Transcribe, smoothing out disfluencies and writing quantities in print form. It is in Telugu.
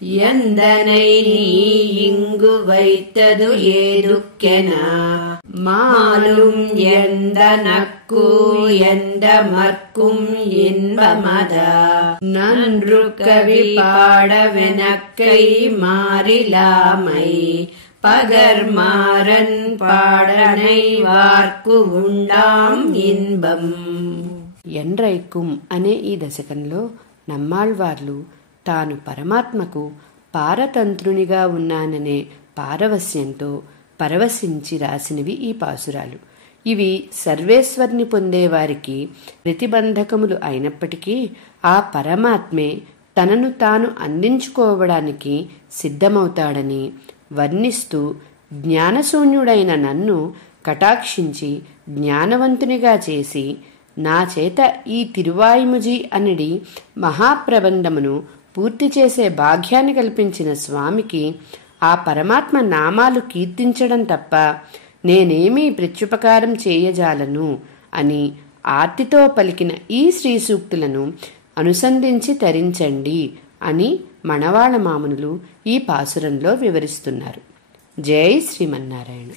எந்தனை நீ இங்கு வைத்தது ஏதுக்கென மாலும் எந்தனக்கு எந்தமர்க்கும் இன்பமத நன்று கவி பாடவெனக்கை மாறிலாமை பகர்மாறன் பாடனை వార్కు ఉండాం ఇన్బం. ఎండ్రైకుం అనే ఈ దశకంలో నమ్మాళ్వార్లు తాను పరమాత్మకు పారతంత్రునిగా ఉన్నాననే పారవస్యంతో పరవశించి రాసినవి ఈ పాసురాలు. ఇవి సర్వేశ్వరుని పొందేవారికి ప్రతిబంధకములు అయినప్పటికీ ఆ పరమాత్మే తనను తాను అందించుకోవడానికి సిద్ధమవుతాడని వర్ణిస్తూ జ్ఞానశూన్యుడైన నన్ను కటాక్షించి జ్ఞానవంతునిగా చేసి నా చేత ఈ తిరువాయిముజి అనడి మహాప్రబంధమును పూర్తి చేసే భాగ్యాన్ని కల్పించిన స్వామికి ఆ పరమాత్మ నామాలు కీర్తించడం తప్ప నేనేమీ ప్రత్యుపకారం చేయజాలను అని ఆర్తితో పలికిన ఈ శ్రీ సూక్తులను అనుసంధించి తరించండి అని మణవాళ మామనులు ఈ పాసురంలో వివరిస్తున్నారు. జై శ్రీమన్నారాయణ.